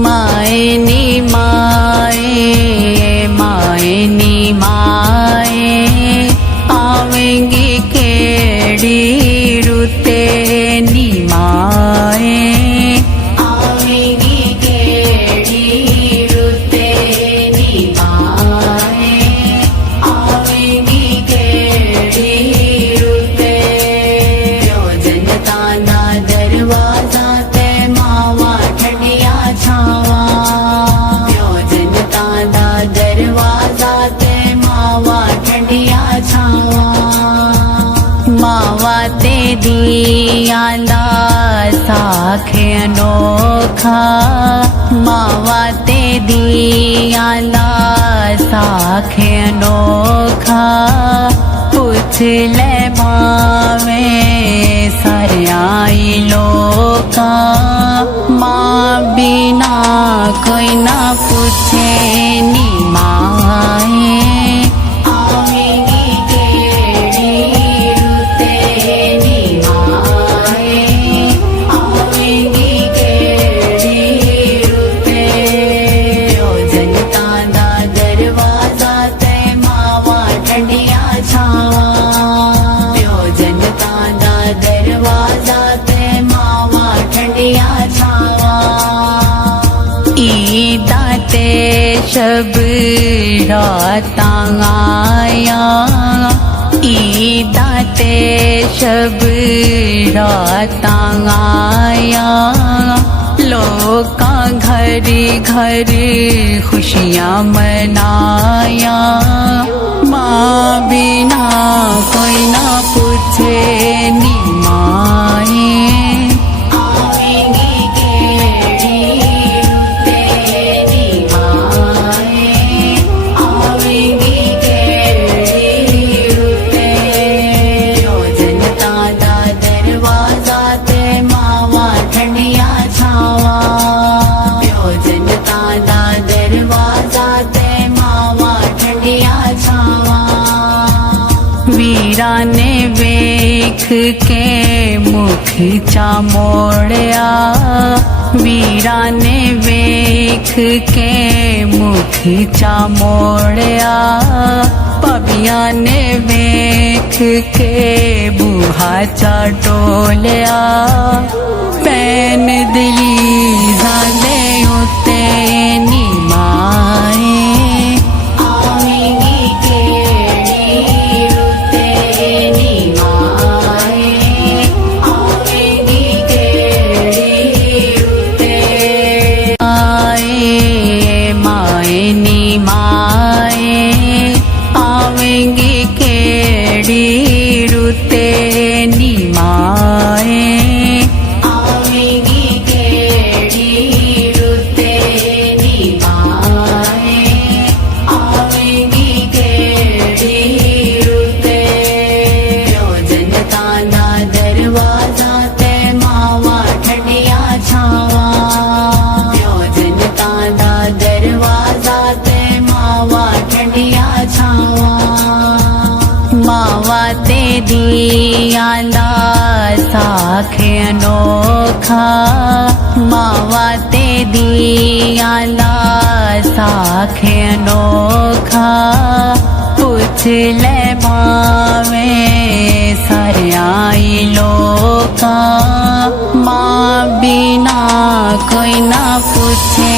मायनी माए मायनी माए आवेंगी केड़ी रुते नी माए आवेंगी केड़ी रुते नी माए आवेंगी केड़ी रुते जनता ना दरवाजा ते मावा ठंडिया छावा जनता ना दरवाजा ते मावा ठंडिया छावा मावा ते दियाला साखे अनोखा मावा ते दियाला साखे अनोखा पूछ ले मावे सारे आई लोका माँ बिना कोई ना पूछे नी माए आवेंगी केड़ी रुते नी माए आवेंगी केड़ी रुते जनता दा दरवाजा ते मावा ठंडिया छावा जनता दा दरवाजा ते मावा ठंडिया छावा ईदा ते शब रातां आया ईदा ते शब रातां आया लोकां घर घर खुशियां मनाया माँ बिना कोई ना पूछे नी माए आवेंगी केड़ी रुते नी माए आवेंगी केड़ी रुते जनता दा दरवाजा ते मावा ठंडिया छावा जनता दा दरवाजा ते मावा ठंडिया छावा वीरा ने वेख के मुख चा मोड़या वीरा ने वेख के मुख चा मोड़या पविया ने वेख के बूहा चा टोलिया पैन दिली जाले उते नी माए आवेंगी केड़ी रुते नी माए आवेंगी केड़ी रुते आए माए नी माए आवेंगी केड़ी रुते नी माए आवेंगी केड़ी रुते नी माए आवेंगी केड़ी रुते जनता ना दरवाजा ते मावा ठंडिया छावा जनता ना दरवाजा ते मावा ठंडिया छावा मावा ते दियाला साखे अनोखा मावा ते दियाला साखे अनोखा पूछ ले मावे सारे आई लोका माँ बिना कोई ना पूछे